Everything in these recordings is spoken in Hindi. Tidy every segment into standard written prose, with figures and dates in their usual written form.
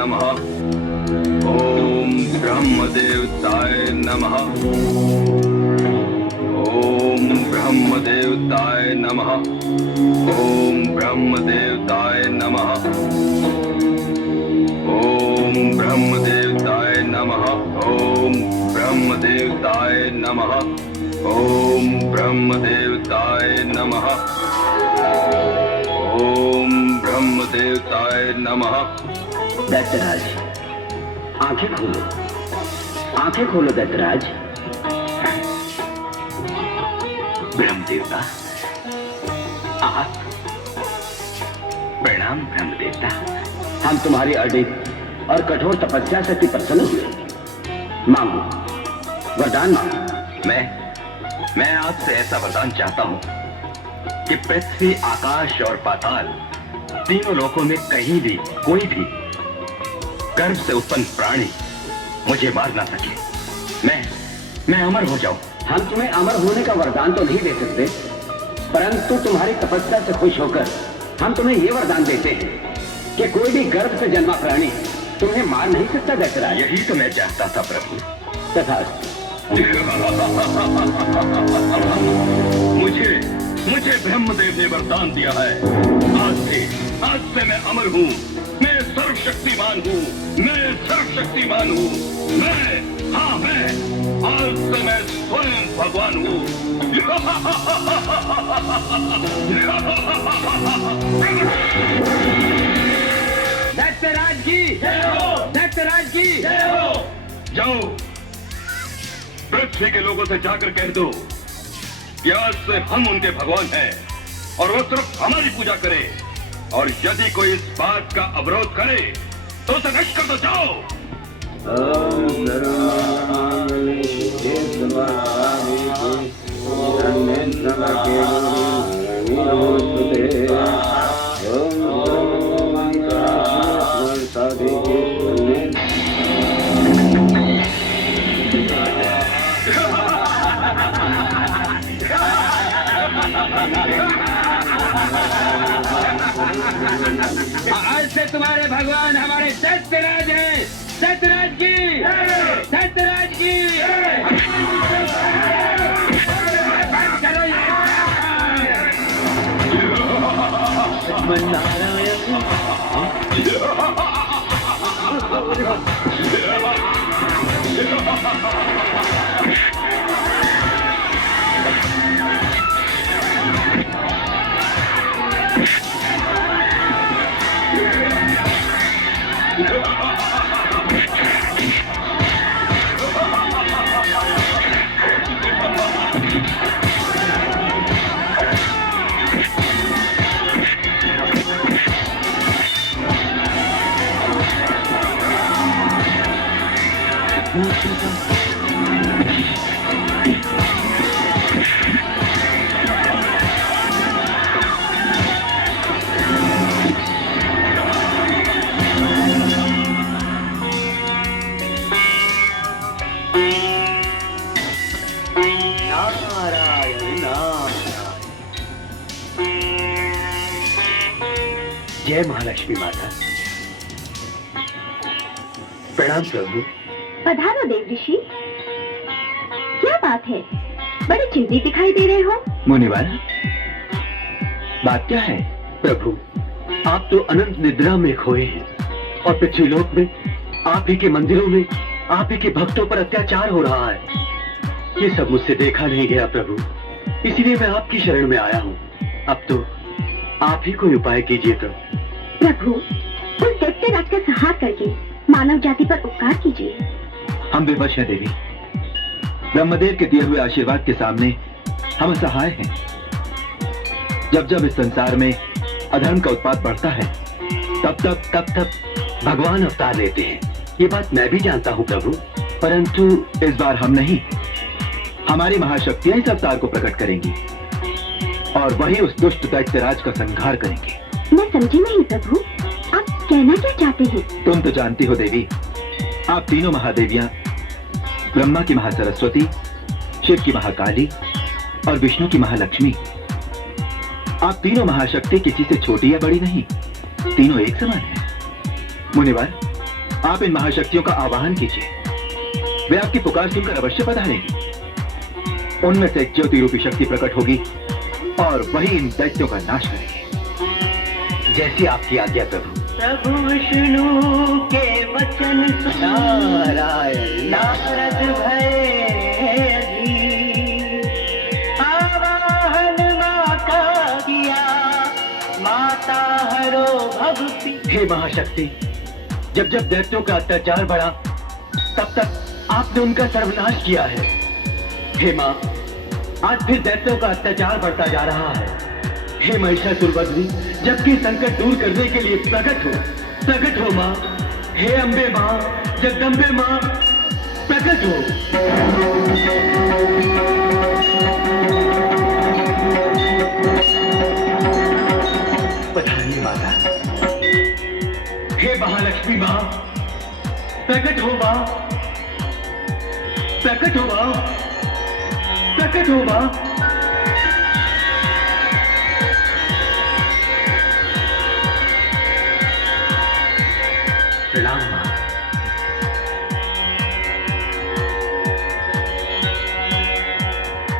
नमः। ओम ब्रह्मदेवताय नमः। ओम ब्रह्मदेवताय नमः। ओम ब्रह्मदेवताय नमः। ओम ब्रह्मदेवताय नमः। ओम ब्रह्मदेवताय नमः। ओम ब्रह्मदेवताय नमः। ओम ब्रह्मदेवताय नमः। दैत्यराज, आंखें खोलो, आंखें खोलो दैत्यराज। ब्रह्मदेवता, आप प्रणाम ब्रह्मदेवता। हम तुम्हारी अडिग और कठोर तपस्या से प्रसन्न हुए। मांगो, वरदान मांगो। मैं आपसे ऐसा वरदान चाहता हूं कि पृथ्वी, आकाश और पाताल तीनों लोकों में कहीं भी कोई भी गर्भ से उत्पन्न प्राणी मुझे मार ना सके। मैं अमर हो जाऊं। हम तुम्हें अमर होने का वरदान तो नहीं दे सकते, परंतु तुम्हारी तपस्या से खुश होकर हम तुम्हें ये वरदान देते हैं कि कोई भी गर्भ से जन्मा प्राणी तुम्हें मार नहीं सकता दैत्यराज। यही तो मैं चाहता था प्रभु। तथास्तु। मुझे ब्रह्मदेव ने वरदान दिया है। आज से मैं अमर हूँ। मैं सर्वशक्तिमान हूँ। मैं सर्वशक्तिमान हूँ। मैं आज से मैं स्वयं भगवान हूँ। दैत्यराज की जय हो, दैत्यराज की जय हो। जाओ, पृथ्वी के लोगों से जाकर कह दो कि आज से हम उनके भगवान हैं और वो सिर्फ हमारी पूजा करें। और यदि कोई इस बात का अवरोध करे तो उसे नष्ट कर दो। जाओ। आज से तुम्हारे भगवान हमारे दैत्यराज हैं। दैत्यराज की, दैत्यराज की। जय महालक्ष्मी माता। प्रणाम प्रभु। पधारो देव ऋषि। क्या बात है, बड़े चिंतित दिखाई दे रहे हो। मुनिवर, बात क्या है? प्रभु, आप तो अनंत निद्रा में खोए हैं और पृथ्वीलोक में आप ही के मंदिरों में आप ही के भक्तों पर अत्याचार हो रहा है। ये सब मुझसे देखा नहीं गया प्रभु, इसीलिए मैं आपकी शरण में आया हूँ। अब तो आप ही कोई उपाय कीजिए प्रभु। प्रभु, उस दैत्यराज का संहार करके मानव जाति पर उपकार कीजिए। हम विवश हैं देवी। ब्रह्मदेव के दिए हुए आशीर्वाद के सामने हम असहाय हैं। जब जब इस संसार में अधर्म का उत्पात बढ़ता है तब तब भगवान अवतार लेते हैं। ये बात मैं भी जानता हूँ प्रभु, परंतु इस बार हम नहीं, हमारी महाशक्तियां इस अवतार को प्रकट करेंगी और वही उस दुष्ट दैत्यराज का संहार करेंगे। मैं समझी नहीं प्रभु, आप कहना क्या चाहते हैं? तुम तो जानती हो देवी, आप तीनों महादेवियां, ब्रह्मा की महासरस्वती, शिव की महाकाली और विष्णु की महालक्ष्मी, आप तीनों महाशक्ति किसी से छोटी या बड़ी नहीं, तीनों एक समान हैं। मुनिवर, आप इन महाशक्तियों का आवाहन कीजिए, वे आपकी पुकार सुनकर अवश्य पधारेंगी। उनमें से एक ज्योति रूपी शक्ति प्रकट होगी और वही इन दैत्यों का नाश करेगी। जैसी आपकी आज्ञा प्रभु। प्रभु विष्णु के वचन नारायण नारद भय अधीर, आवाहन माँ का किया, माता हरो भक्ति। हे महाशक्ति, जब जब दैत्यों का अत्याचार बढ़ा तब तक आपने उनका सर्वनाश किया है। हे माँ, आज फिर दैत्यों का अत्याचार बढ़ता जा रहा है। हे महिषासुरवध्नी, जबकि संकट दूर करने के लिए प्रकट हो माँ। हे अम्बे माँ, जगदम्बे माँ, प्रकट हो। पधारिए माता। हे महालक्ष्मी माँ, प्रकट हो माँ, प्रकट हो माँ, प्रकट हो माँ। प्रणाम माँ।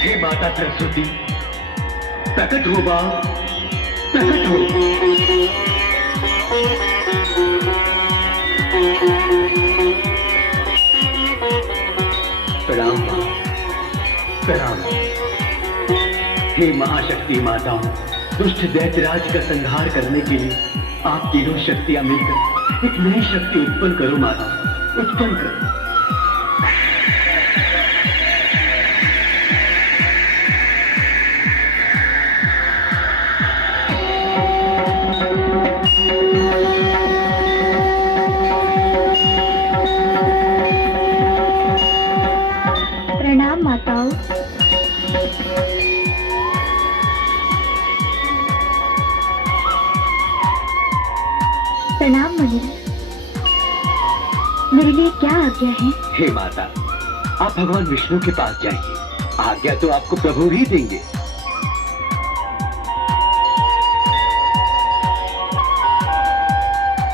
हे माता सरस्वती, प्रकट हो माँ, प्रकट हो। प्रणाम माँ, प्रणाम। हे महाशक्ति माता, दुष्ट दैत्यराज का संहार करने के लिए आप तीनों शक्तियां मिलकर एक नई शक्ति उत्पन्न करो माता, उत्पन्न करो। प्रणाम माताओं। प्रणाम मुनि, मेरे लिए क्या आज्ञा है? हे माता, आप भगवान विष्णु के पास जाइए, आज्ञा तो आपको प्रभु ही देंगे।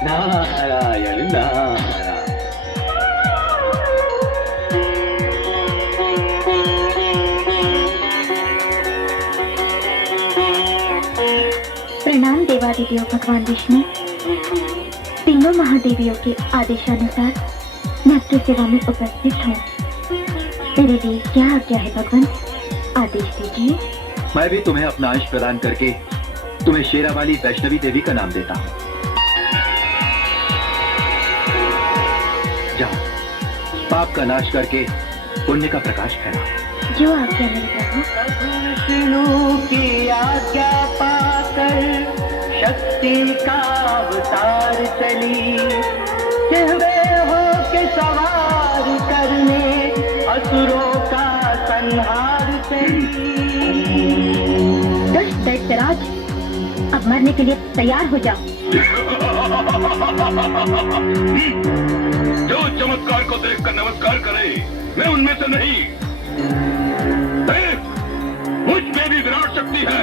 नारायण नारायण। प्रणाम देवादिदेव भगवान विष्णु। तीनों महादेवियों के आदेशानुसार मैं आपकी सेवा में उपस्थित हूँ। मेरे लिए क्या आज्ञा है भगवान, आदेश दीजिए। मैं भी तुम्हें अपना अंश प्रदान करके तुम्हें शेरावाली वैष्णवी देवी का नाम देता हूँ। जाओ, पाप का नाश करके पुण्य का प्रकाश फैलाओ। जो आज्ञा मेरे प्रभु। प्रभु विष्णु की आज्ञा पाकर शक्ति का अवतार चली, चिह्वे हो के सवार करने असुरों का संहार चली। दुष्ट दैत्यराज, अब मरने के लिए तैयार हो जाओ। जो चमत्कार को देखकर नमस्कार करे, मैं उनमें से नहीं। देख, मुझ में भी विराट शक्ति है।